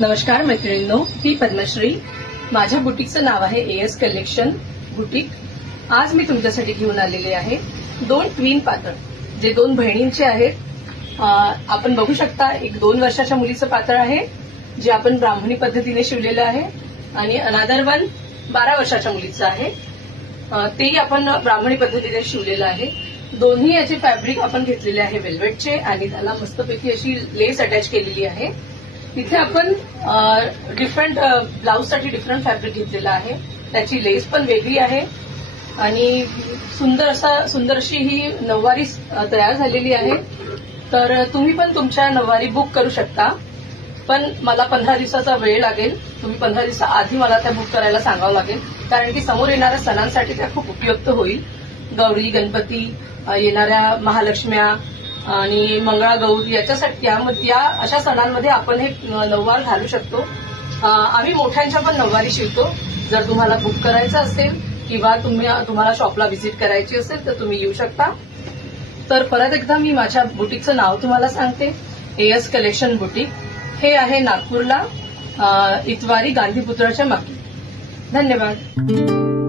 नमस्कार मैत्रिणींनो, मी पद्मश्री. माझ्या बुटीकचं नाव आहे एएस कलेक्शन बुटीक. आज मी तुमच्यासाठी घेऊन आलेले आहे 2 ट्विन पातळ, जे 2 बहिणींचे आहेत. आपण बघू शकता, एक 2 वर्षाच्या मुलीचं पातळ आहे, जे आपण ब्राह्मणी पद्धतीने शिवलेलं आहे, आणि अनादर वन 12 वर्षाच्या मुलीचं आहे, तेही आपण ब्राह्मणी पद्धतीने शिवलेलं आहे. दोन्ही याचे फॅब्रिक आपण घेतलेले आहे वेल्वेटचे, आणि त्याला मस्तपैकी अशी लेस अटॅच केलेली आहे. तिथे आपण डिफरंट ब्लाऊजसाठी डिफरंट फॅब्रिक घेतलेलं आहे. त्याची लेस पण वेगळी आहे, आणि सुंदर अशी ही नऊवारी तयार झालेली आहे. तर तुम्ही पण तुमच्या नऊवारी बुक करू शकता, पण मला 15 दिवसाचा वेळ लागेल. तुम्ही 15 दिवसाआधी मला त्या बुक करायला सांगावं लागेल, कारण की समोर येणाऱ्या सणांसाठी त्या खूप उपयुक्त होईल. गौरी, गणपती, येणाऱ्या महालक्ष्म्या आणि मंगळागौर याच्यासाठी या अशा सणांमध्ये आपण हे नऊवार घालू शकतो. आम्ही मोठ्यांच्या पण नऊवारी शिवतो. जर तुम्हाला बुक करायचं असेल किंवा तुम्हाला शॉपला व्हिजिट करायची असेल तर तुम्ही येऊ शकता. तर परत एकदा मी माझ्या बुटीकचं नाव तुम्हाला सांगते, एएस कलेक्शन बुटीक. हे आहे नागपूरला, इतवारी गांधीपुतळाच्या मागे. धन्यवाद.